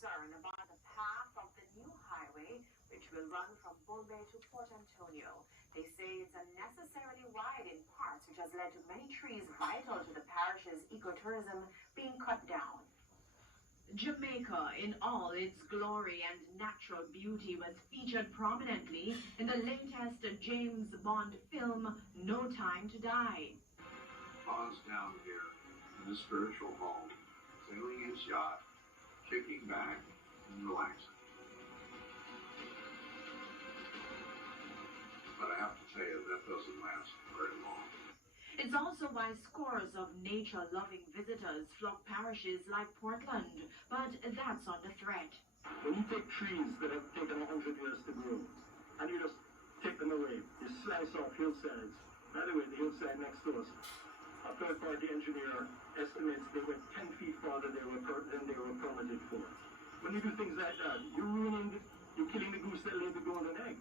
concern about the path of the new highway, which will run from Bull Bay to Port Antonio. They say it's unnecessarily wide in parts, which has led to many trees vital to the parish's ecotourism being cut down. Jamaica, in all its glory and natural beauty, was featured prominently in the latest James Bond film, No Time to Die. Pause down here in a spiritual home, sailing his yacht, kicking back and relaxing. But I have to tell you, that doesn't last very long. It's also why scores of nature-loving visitors flock parishes like Portland, but that's under threat. When you take trees that have taken 100 years to grow, and you just take them away, you slice off hillsides. By the way, the hillside next to us, a third-party engineer estimates they went 10 feet farther than they were permitted for. When you do things like that, you're killing the goose that laid the golden egg.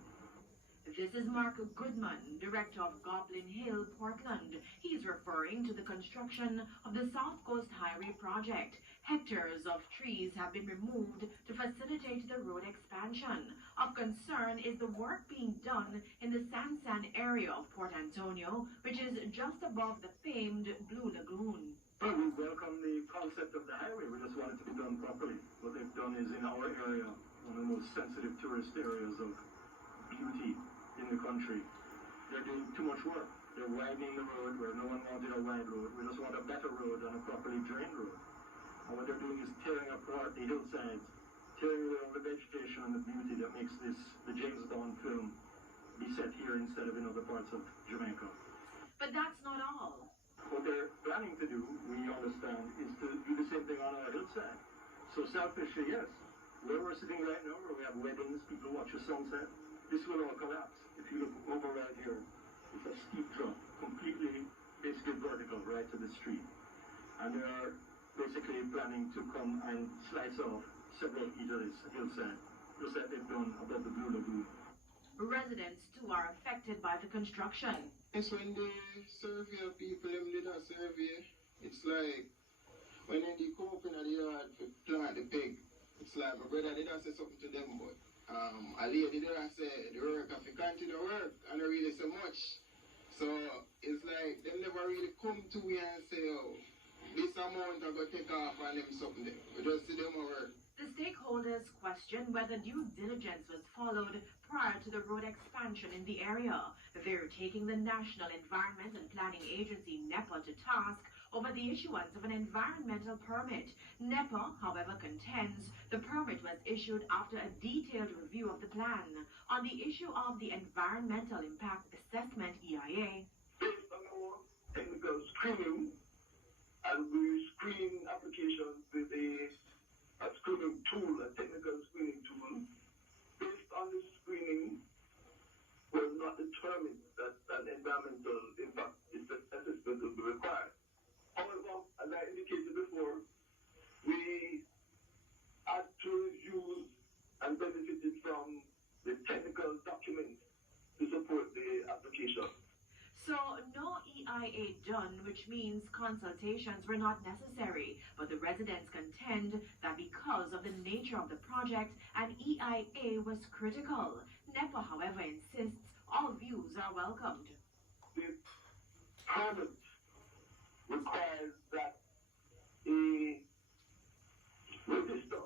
This is Mark Goodman, director of Goblin Hill, Portland. He's referring to the construction of the South Coast Highway project. Hectares of trees have been removed to facilitate the road expansion. Of concern is the work being done in the Sansan area of Port Antonio, which is just above the famed Blue Lagoon. Well, we welcome the concept of the highway. We just want it to be done properly. What they've done is in our area, one of the most sensitive tourist areas of beauty in the country. They're doing too much work. They're widening the road where no one wanted a wide road. We just want a better road and a properly drained road. And what they're doing is tearing apart the hillsides, tearing away all the vegetation and the beauty that makes this, the James Bond film, be set here instead of in other parts of Jamaica. But that's not all. What they're planning to do, we understand, is to do the same thing on our hillside. So selfishly, yes, where we're sitting right now, where we have weddings, people watch the sunset, this will all collapse. If you look over right here, it's a steep drop, completely, basically vertical, right to the street. And they are basically planning to come and slice off several feet of this hillside, just like they've done above the Blue Lagoon. Residents, too, are affected by the construction. It's when the survey people them did a survey, it's like when they come up in the yard to plant the pig, it's like my brother did say something to them, but a lady did say the work have to continue work and not really so much. So it's like they never really come to me and say, oh, this amount I go take off and them something. We just see them work. The stakeholders question whether due diligence was followed prior to the road expansion in the area. They're taking the National Environment and Planning Agency, NEPA, to task over the issuance of an environmental permit. NEPA, however, contends the permit was issued after a detailed review of the plan. On the issue of the Environmental Impact Assessment, EIA, based on our technical screening, and we screen applications with a screening tool, a technical screening tool. Based on the screening, was not determined that an environmental impact assessment will be required. However, as I indicated before, we had to use and benefited from the technical documents to support the application. So no EIA done, which means consultations were not necessary. But the residents contend that because of the nature of the project, an EIA was critical. NEPA, however, insists all views are welcomed. The permit requires that a register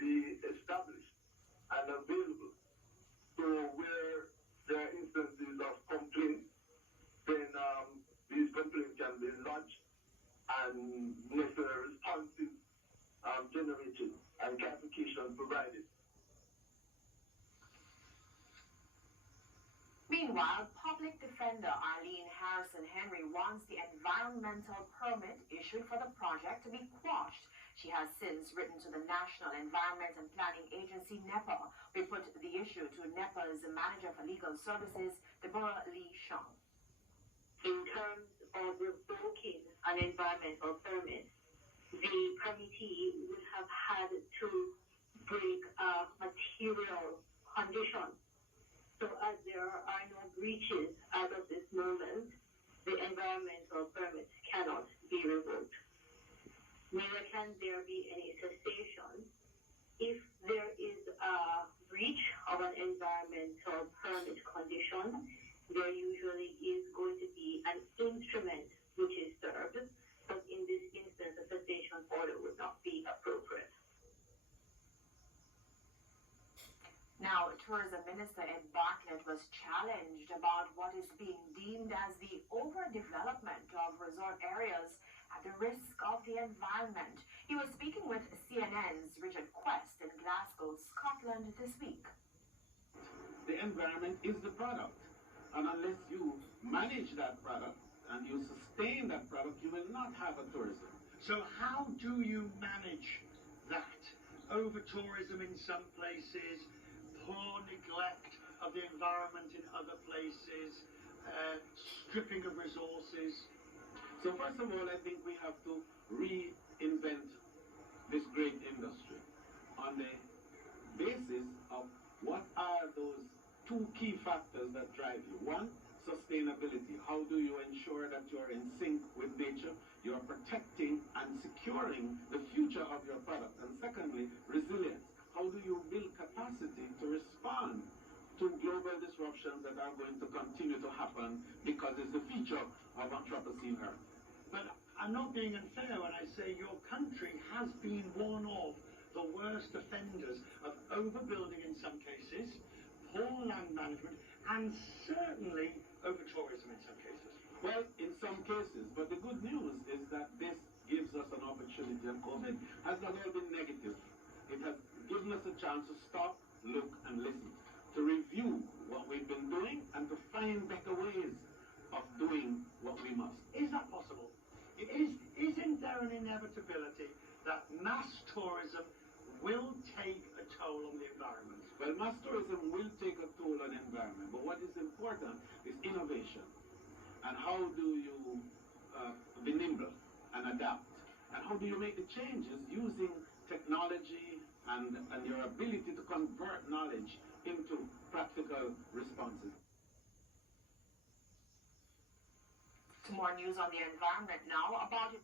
be established and available. So where there are instances of complaints, then these complaints can be lodged and necessary responses generated and clarification provided. Meanwhile, Public Defender Arlene Harrison-Henry wants the environmental permit issued for the project to be quashed. She has since written to the National Environment and Planning Agency, NEPA. We put the issue to NEPA's Manager for Legal Services, Deborah Lee Shang. In terms of revoking an environmental permit, the permittee would have had to break a material condition. So as there are no breaches as of this moment, the environmental permit cannot be revoked. Neither can there be any cessation if there is a breach of an environmental permit condition, there usually is going to be an instrument which is served, but in this instance, a cessation order would not be appropriate. Now, Tourism Minister Ed Bartlett was challenged about what is being deemed as the overdevelopment of resort areas at the risk of the environment. He was speaking with CNN's Richard Quest in Glasgow, Scotland this week. The environment is the product, and unless you manage that product and you sustain that product, you will not have a tourism. So how do you manage that? Over-tourism in some places, poor neglect of the environment in other places, stripping of resources. So first of all, I think we have to reinvent this great industry on the basis of what are those two key factors that drive you. One, sustainability. How do you ensure that you're in sync with nature? You're protecting and securing the future of your product. And secondly, resilience. How do you build capacity to respond to global disruptions that are going to continue to happen because it's the feature of Anthropocene Earth? But I'm not being unfair when I say your country has been one of the worst offenders of overbuilding in some cases, poor land management, and certainly over-tourism in some cases. Well, in some cases, but the good news is that this gives us an opportunity, and COVID has not all been negative. It has given us a chance to stop, look, and listen, to review what we've been doing, and to find better ways of doing what we must. Is that possible? Isn't there an inevitability that mass tourism will take a toll on the environment? Well, mass tourism will take a toll on the environment, but what is important is innovation. And how do you be nimble and adapt? And how do you make the changes using technology and your ability to convert knowledge into practical responses? To more news on the environment now about